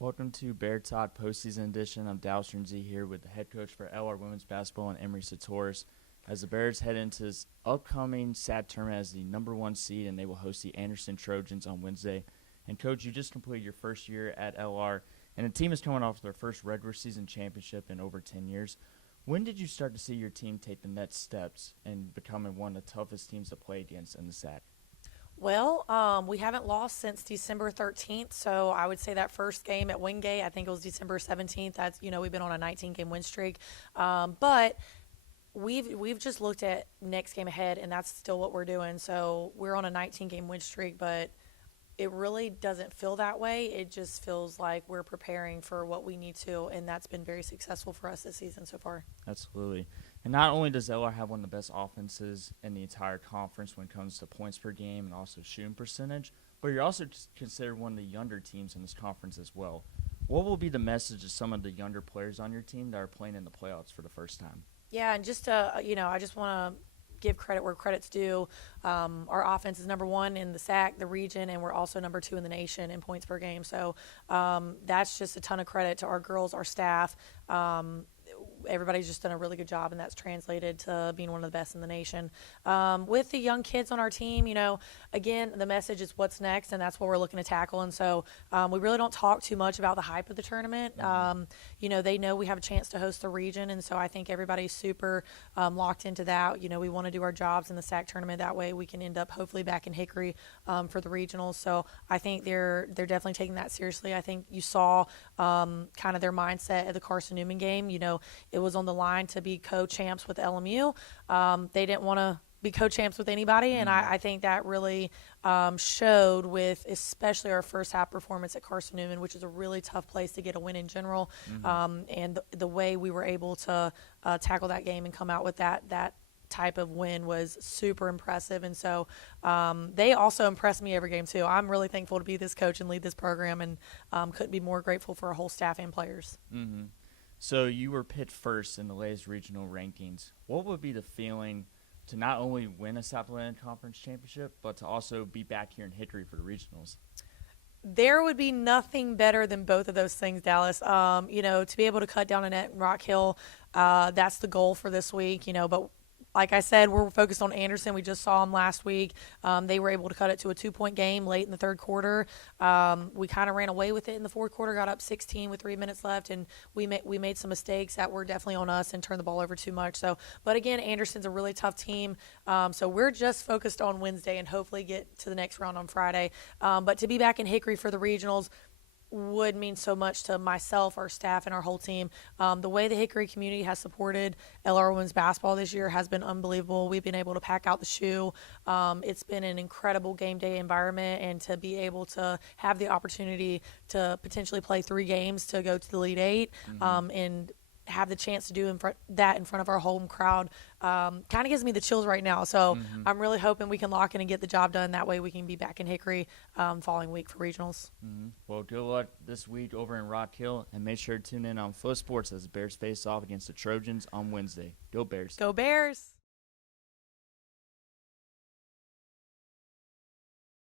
Welcome to Bear Talk Postseason Edition. I'm Dallas Renzi here with the head coach for LR Women's Basketball and Emry Tsitouris as the Bears head into this upcoming SAT tournament as the number 1 seed, and they will host the Anderson Trojans on Wednesday. And, Coach, you just completed your first year at LR, and the team is coming off their first regular season championship in over 10 years. When did you start to see your team take the next steps in becoming one of the toughest teams to play against in the SAT? Well, we haven't lost since December 13th, so I would say that first game at Wingate, I think it was December 17th. That's, we've been on a 19-game win streak. But we've just looked at next game ahead, and that's still what we're doing. So we're on a 19-game win streak, but it really doesn't feel that way. It just feels like we're preparing for what we need to, and that's been very successful for us this season so far. Absolutely. And not only does LR have one of the best offenses in the entire conference when it comes to points per game and also shooting percentage, but you're also considered one of the younger teams in this conference as well. What will be the message to some of the younger players on your team that are playing in the playoffs for the first time? Yeah, and just I just want to give credit where credit's due. Our offense is number 1 in the SAC, the region, and we're also number 2 in the nation in points per game. So that's just a ton of credit to our girls, our staff. Everybody's just done a really good job, and that's translated to being one of the best in the nation. With the young kids on our team, again, the message is what's next, and that's what we're looking to tackle. And so we really don't talk too much about the hype of the tournament. They know we have a chance to host the region, and so I think everybody's super locked into that. We want to do our jobs in the SAC tournament. That way we can end up hopefully back in Hickory for the regionals. So I think they're definitely taking that seriously. I think you saw kind of their mindset at the Carson-Newman game. It was on the line to be co-champs with LMU. They didn't want to be co-champs with anybody, and I think that really showed with especially our first half performance at Carson-Newman, which is a really tough place to get a win in general, and the way we were able to tackle that game and come out with that type of win was super impressive. And so they also impressed me every game too. I'm really thankful to be this coach and lead this program, and couldn't be more grateful for our whole staff and players. So you were picked first in the latest regional rankings. What would be the feeling to not only win a South Atlantic Conference championship, but to also be back here in Hickory for the regionals? There would be nothing better than both of those things, Dallas. To be able to cut down a net in Rock Hill, that's the goal for this week, but like I said, we're focused on Anderson. We just saw them last week. They were able to cut it to a 2-point game late in the third quarter. We kind of ran away with it in the fourth quarter, got up 16 with 3 minutes left, and we made some mistakes that were definitely on us and turned the ball over too much. But again, Anderson's a really tough team. So we're just focused on Wednesday and hopefully get to the next round on Friday. But to be back in Hickory for the regionals would mean so much to myself, our staff, and our whole team. The way the Hickory community has supported LR Women's Basketball this year has been unbelievable. We've been able to pack out the shoe. It's been an incredible game day environment, and to be able to have the opportunity to potentially play 3 games to go to the Elite 8 and have the chance to do in front of our home crowd kind of gives me the chills right now. So I'm really hoping we can lock in and get the job done. That way we can be back in Hickory following week for regionals. Well, good luck this week over in Rock Hill, and make sure to tune in on Flow Sports as the Bears face off against the Trojans on Wednesday. Go Bears. Go Bears.